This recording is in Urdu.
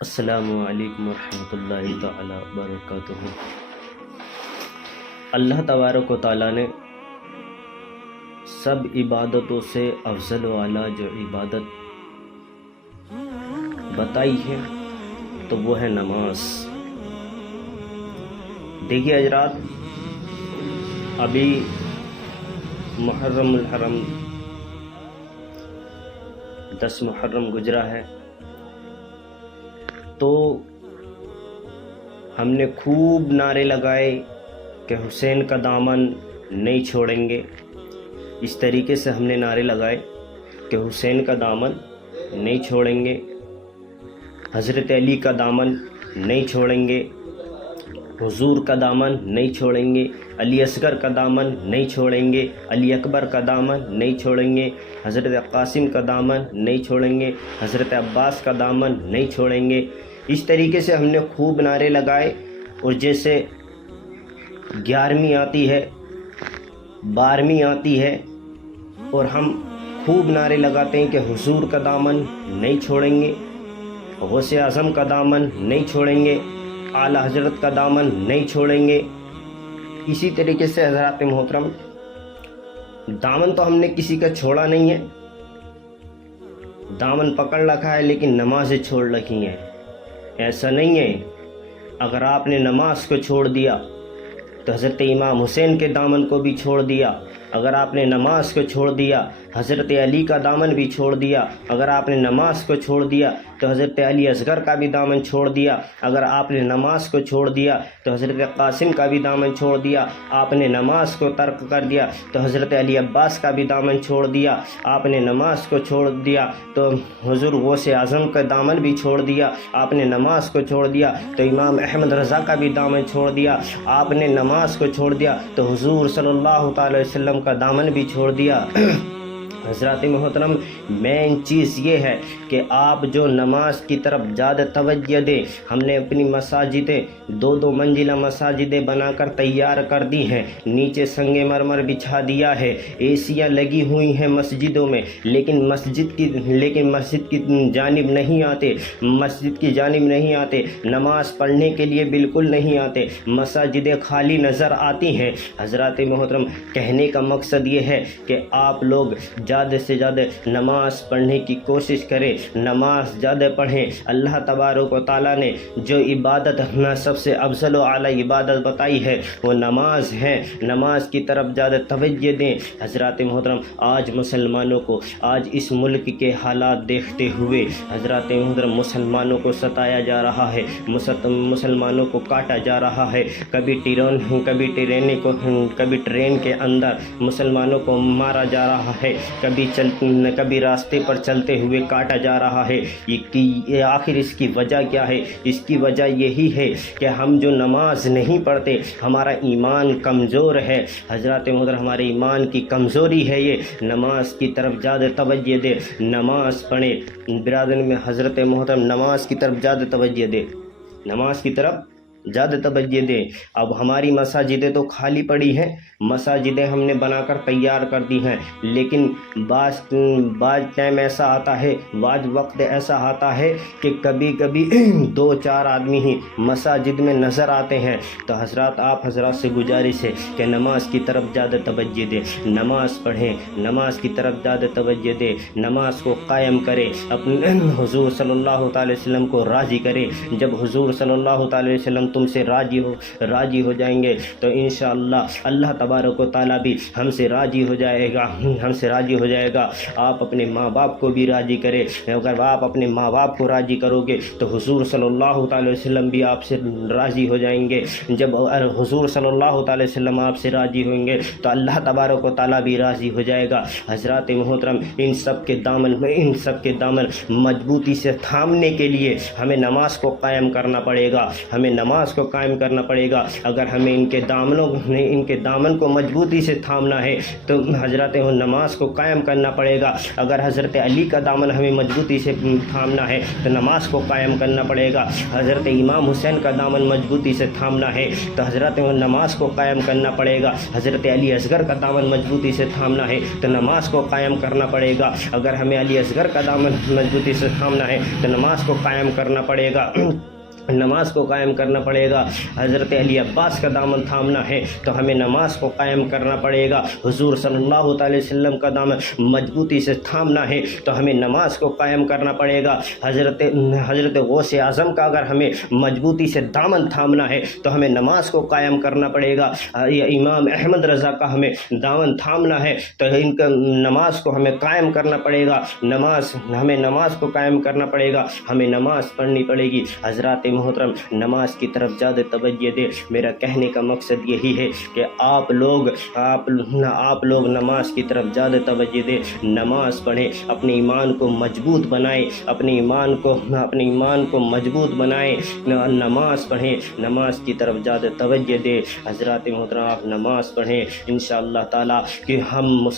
السلام علیکم ورحمۃ اللہ تعالی وبرکاتہ۔ اللہ تبارک و تعالیٰ نے سب عبادتوں سے افضل و اعلیٰ جو عبادت بتائی ہے تو وہ ہے نماز۔ دیکھیے حضرات، ابھی محرم الحرم 10 محرم گزرا ہے، تو ہم نے خوب نعرے لگائے کہ حسین کا دامن نہیں چھوڑیں گے۔ اس طریقے سے ہم نے نعرے لگائے کہ حسین کا دامن نہیں چھوڑیں گے، حضرت علی کا دامن نہیں چھوڑیں گے، حضور کا دامن نہیں چھوڑیں گے، علی اصغر کا دامن نہیں چھوڑیں گے، علی اکبر کا دامن نہیں چھوڑیں گے، حضرت قاسم کا دامن نہیں چھوڑیں گے، حضرت عباس کا دامن نہیں چھوڑیں گے۔ اس طریقے سے ہم نے خوب نعرے لگائے، اور جیسے 11ویں آتی ہے، 12ویں آتی ہے، اور ہم خوب نعرے لگاتے ہیں کہ حضور کا دامن نہیں چھوڑیں گے، غوث اعظم کا دامن نہیں چھوڑیں گے، اعلی حضرت کا دامن نہیں چھوڑیں گے۔ اسی طریقے سے حضرات محترم، دامن تو ہم نے کسی کا چھوڑا نہیں ہے، دامن پکڑ رکھا ہے، لیکن نمازیں چھوڑ رکھی ہیں۔ ایسا نہیں ہے، اگر آپ نے نماز کو چھوڑ دیا تو حضرت امام حسین کے دامن کو بھی چھوڑ دیا، اگر آپ نے نماز کو چھوڑ دیا حضرت علی کا دامن بھی چھوڑ دیا، اگر آپ نے نماز کو چھوڑ دیا تو حضرت علی اصغر کا بھی دامن چھوڑ دیا، اگر آپ نے نماز کو چھوڑ دیا تو حضرت قاسم کا بھی دامن چھوڑ دیا، آپ نے نماز کو ترک کر دیا تو حضرت علی عباس کا بھی دامن چھوڑ دیا، آپ نے نماز کو چھوڑ دیا تو حضور غوث اعظم کا دامن بھی چھوڑ دیا، آپ نے نماز کو چھوڑ دیا تو امام احمد رضا کا بھی دامن چھوڑ دیا، آپ نے نماز کو چھوڑ دیا تو حضور صلی اللہ تعالی وسلم کا دامن بھی چھوڑ دیا۔ حضرات محترم، مین چیز یہ ہے کہ آپ جو نماز کی طرف زیادہ توجہ دیں۔ ہم نے اپنی مساجدیں 2 منزلہ مساجدیں بنا کر تیار کر دی ہیں، نیچے سنگ مرمر بچھا دیا ہے، ایسیاں لگی ہوئی ہیں مسجدوں میں، لیکن مسجد کی جانب نہیں آتے، نماز پڑھنے کے لیے بالکل نہیں آتے، مساجدیں خالی نظر آتی ہیں۔ حضرات محترم، کہنے کا مقصد یہ ہے کہ آپ لوگ زیادہ سے زیادہ نماز پڑھنے کی کوشش کریں، نماز زیادہ پڑھیں۔ اللہ تبارک و تعالیٰ نے جو عبادت ہمیں سب سے افضل و اعلیٰ عبادت بتائی ہے وہ نماز ہے، نماز کی طرف زیادہ توجہ دیں۔ حضرات محترم، آج مسلمانوں کو، آج اس ملک کے حالات دیکھتے ہوئے حضرات محترم مسلمانوں کو ستایا جا رہا ہے، مسلمانوں کو کاٹا جا رہا ہے، کبھی ٹرین کے اندر مسلمانوں کو مارا جا رہا ہے، کبھی راستے پر چلتے ہوئے کاٹا جا رہا ہے۔ آخر اس کی وجہ کیا ہے؟ اس کی وجہ یہی ہے کہ ہم جو نماز نہیں پڑھتے، ہمارا ایمان کمزور ہے۔ حضرات محترم، ہمارے ایمان کی کمزوری ہے یہ۔ نماز کی طرف زیادہ توجہ دے، نماز پڑھیں۔ برادران میں حضرت محترم، نماز کی طرف زیادہ توجہ دے، نماز کی طرف زیادہ توجہ دیں۔ اب ہماری مساجدیں تو خالی پڑی ہیں، مساجدیں ہم نے بنا کر تیار کر دی ہیں، لیکن بعض ٹائم ایسا آتا ہے، بعض وقت ایسا آتا ہے کہ کبھی 2-4 آدمی ہی مساجد میں نظر آتے ہیں۔ تو حضرات، آپ حضرات سے گزارش ہے کہ نماز کی طرف زیادہ توجہ دیں، نماز پڑھیں، نماز کی طرف زیادہ توجہ دیں، نماز کو قائم کریں، اپنے حضور صلی اللہ تعالی وسلم کو راضی کریں۔ جب حضور صلی اللہ تعالی وسلم تم سے راضی ہو جائیں گے تو انشاءاللہ اللہ تبارک و تعالیٰ بھی ہم سے راضی ہو جائے گا۔ آپ اپنے ماں باپ کو بھی راضی کریں، اگر آپ اپنے ماں باپ کو راضی کرو گے تو حضور صلی اللہ تعالی وسلم بھی آپ سے راضی ہو جائیں گے۔ جب حضور صلی اللہ تعالی وسلم آپ سے راضی ہوئیں گے تو اللہ تبارک و تعالیٰ بھی راضی ہو جائے گا۔ حضرات محترم، ان سب کے دامن مضبوطی سے تھامنے کے لیے ہمیں نماز کو قائم کرنا پڑے گا، ہمیں نماز نماز کو قائم کرنا پڑے گا. اگر ہمیں ان کے دامن کو مضبوطی سے تھامنا ہے تو حضرت نماز کو قائم کرنا پڑے گا. اگر حضرت علی کا دامن ہمیں مضبوطی سے تھامنا ہے تو نماز کو قائم کرنا پڑے گا. حضرت امام حسین کا دامن مضبوطی سے تھامنا ہے تو حضرت نماز کو قائم کرنا پڑے گا. حضرت علی اصغر کا دامن مضبوطی سے تھامنا ہے تو نماز کو قائم کرنا پڑے گا. اگر ہمیں علی اصغر کا دامن مضبوطی سے تھامنا ہے تو نماز کو قائم کرنا پڑے گا. نماز کو قائم کرنا پڑے گا. حضرت علی عباس کا دامن تھامنا ہے تو ہمیں نماز کو قائم کرنا پڑے گا. حضور صلی اللہ تعالی وسلم کا دامن مضبوطی سے تھامنا ہے تو ہمیں نماز کو قائم کرنا پڑے گا. حضرت غوث اعظم کا اگر ہمیں مضبوطی سے دامن تھامنا ہے تو ہمیں نماز کو قائم کرنا پڑے گا. امام احمد رضا کا ہمیں دامن تھامنا ہے تو ان کا نماز کو ہمیں قائم کرنا پڑے گا. ہمیں نماز کو قائم کرنا پڑے گا. ہمیں نماز پڑھنی پڑے گی. حضرات محترم، نماز کی طرف زیادہ توجہ دے. میرا کہنے کا مقصد یہی ہے کہ آپ لوگ نماز کی طرف زیادہ توجہ دیں، نماز پڑھیں، اپنے ایمان کو مضبوط بنائیں، اپنے ایمان کو مضبوط بنائیں. نماز پڑھیں، نماز کی طرف زیادہ توجہ دیں. حضرات محترم، آپ نماز پڑھیں، انشاءاللہ تعالی کہ ہم